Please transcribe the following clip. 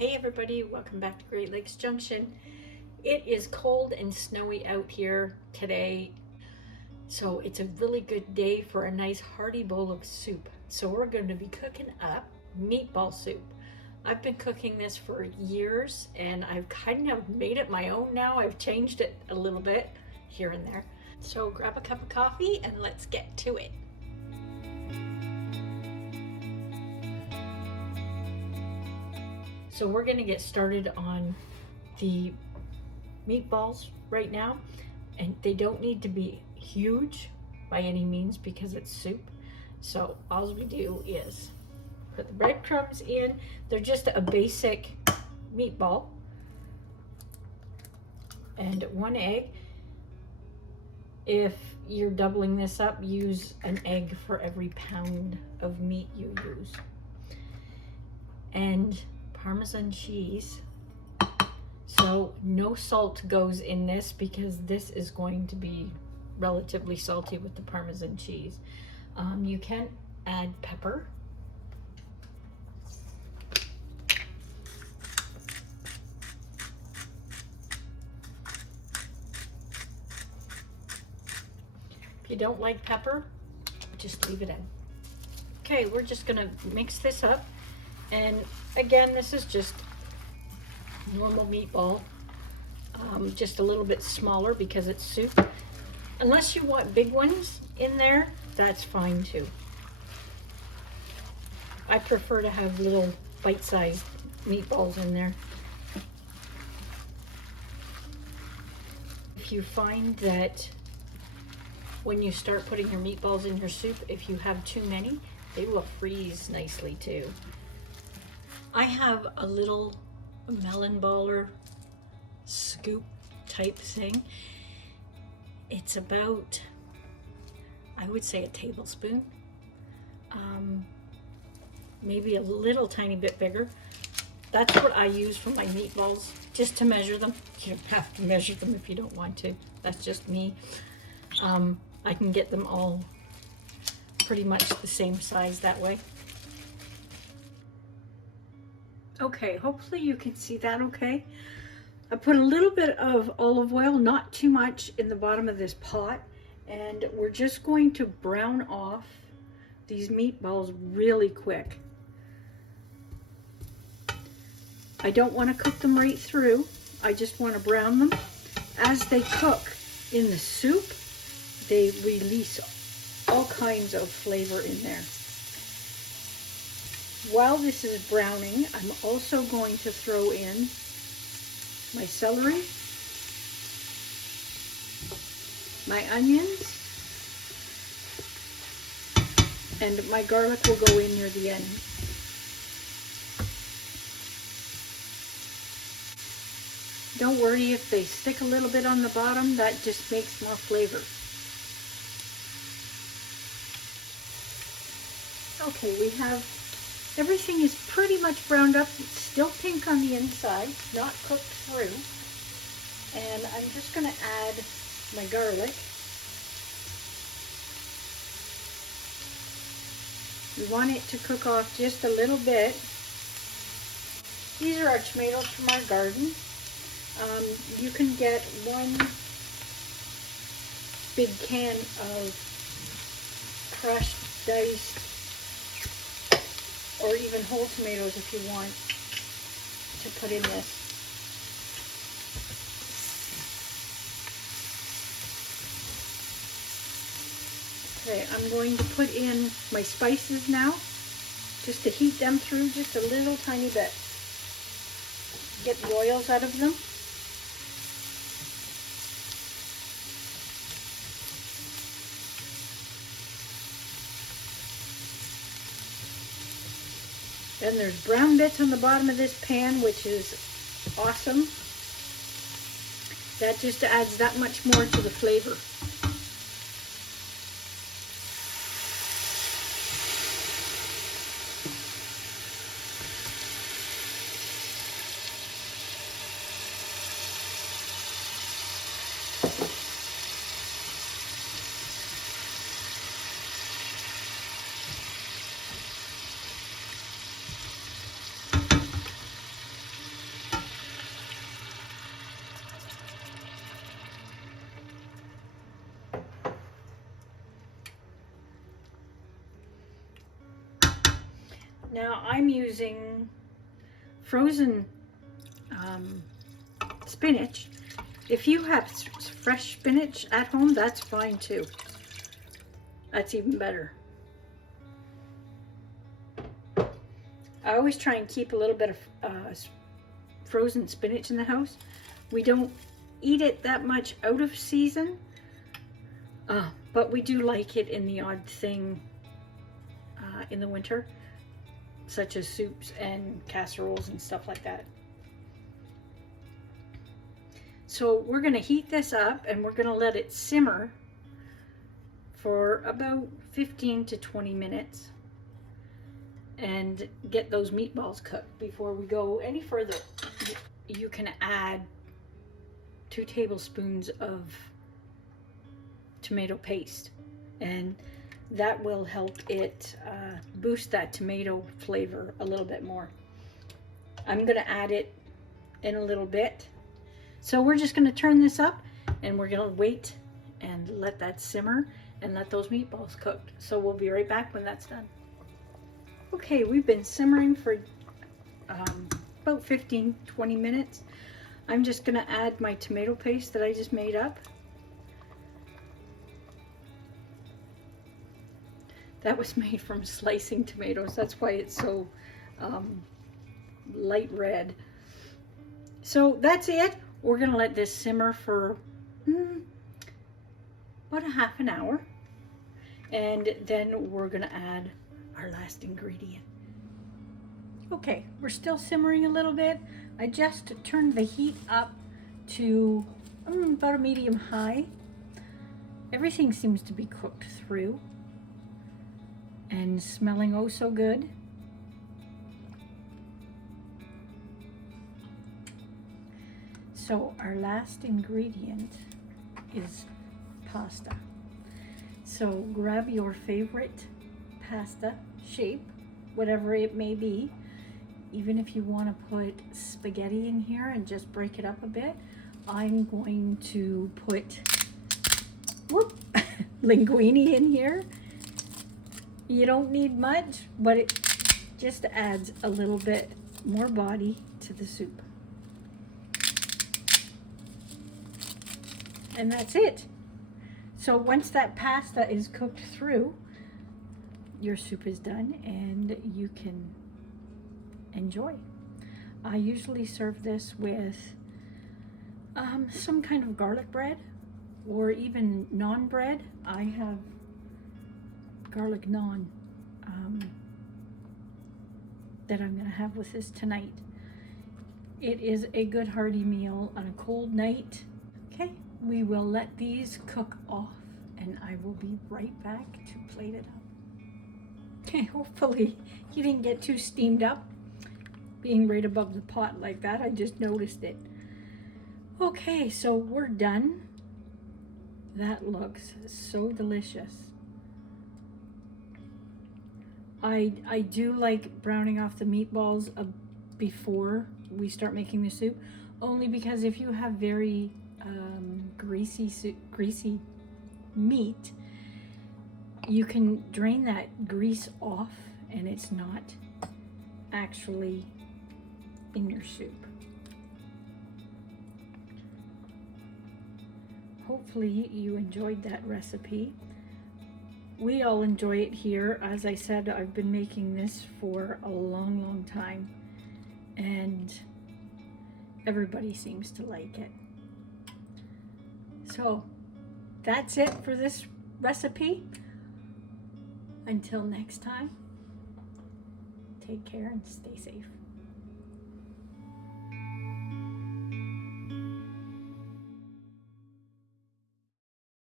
Hey everybody, welcome back to Great Lakes Junction. It is cold and snowy out here today, so it's a really good day for a nice hearty bowl of soup. So we're going to be cooking up meatball soup. I've been cooking this for years and I've kind of made it my own now. I've changed it a little bit here and there. So grab a cup of coffee and let's get to it. So we're going to get started on the meatballs right now, and they don't need to be huge by any means because it's soup. So all we do is put the breadcrumbs in. They're just a basic meatball and 1 egg. If you're doubling this up, use an egg for every pound of meat you use. And Parmesan cheese. So no salt goes in this because this is going to be relatively salty with the Parmesan cheese. You can add pepper. If you don't like pepper, just leave it in. Okay, we're just gonna mix this up. And again, this is just normal meatball, just a little bit smaller because it's soup. Unless you want big ones in there, that's fine too. I prefer to have little bite-sized meatballs in there. If you find that when you start putting your meatballs in your soup, if you have too many, they will freeze nicely too. I have a little melon baller scoop type thing. It's about, I would say, a tablespoon, maybe a little tiny bit bigger. That's what I use for my meatballs, just to measure them. You don't have to measure them if you don't want to. That's just me. I can get them all pretty much the same size that way. Okay, hopefully you can see that okay. I put a little bit of olive oil, not too much, in the bottom of this pot, and we're just going to brown off these meatballs really quick. I don't want to cook them right through. I just want to brown them. As they cook in the soup, they release all kinds of flavor in there. While this is browning, I'm also going to throw in my celery, my onions, and my garlic will go in near the end. Don't worry if they stick a little bit on the bottom, that just makes more flavor. Okay, we have everything is pretty much browned up. It's still pink on the inside, not cooked through. And I'm just going to add my garlic. We want it to cook off just a little bit. These are our tomatoes from our garden. You can get 1 big can of crushed, diced, or even whole tomatoes if you want to put in this. Okay, I'm going to put in my spices now, just to heat them through just a little tiny bit. Get the oils out of them. Then there's brown bits on the bottom of this pan, which is awesome. That just adds that much more to the flavor. Now I'm using frozen spinach. If you have fresh spinach at home, that's fine too. That's even better. I always try and keep a little bit of frozen spinach in the house. We don't eat it that much out of season, but we do like it in the odd thing in the winter, such as soups and casseroles and stuff like that. So we're going to heat this up and we're going to let it simmer for about 15 to 20 minutes and get those meatballs cooked. Before we go any further, you can add 2 tablespoons of tomato paste, and that will help it boost that tomato flavor a little bit more. I'm going to add it in a little bit. So we're just going to turn this up and we're going to wait and let that simmer and let those meatballs cook. So we'll be right back when that's done. Okay, we've been simmering for about 15-20 minutes. I'm just going to add my tomato paste that I just made up. That was made from slicing tomatoes. That's why it's so light red. So that's it. We're going to let this simmer for about a half an hour. And then we're going to add our last ingredient. Okay, we're still simmering a little bit. I just turned the heat up to about a medium high. Everything seems to be cooked through and smelling oh so good. So our last ingredient is pasta. So grab your favorite pasta shape, whatever it may be. Even if you want to put spaghetti in here and just break it up a bit, I'm going to put linguine in here. You don't need much, but it just adds a little bit more body to the soup. And that's it. So once that pasta is cooked through, your soup is done and you can enjoy. I usually serve this with some kind of garlic bread or even naan bread. I have garlic naan that I'm going to have with this tonight. It is a good hearty meal on a cold night. Okay, we will let these cook off and I will be right back to plate it up. Okay, hopefully you didn't get too steamed up being right above the pot like that. I just noticed it. Okay, so we're done. That looks so delicious. I do like browning off the meatballs before we start making the soup, only because if you have very greasy meat, you can drain that grease off and it's not actually in your soup. Hopefully you enjoyed that recipe. We all enjoy it here. As I said, I've been making this for a long time and everybody seems to like it. So that's it for this recipe. Until next time, take care and stay safe.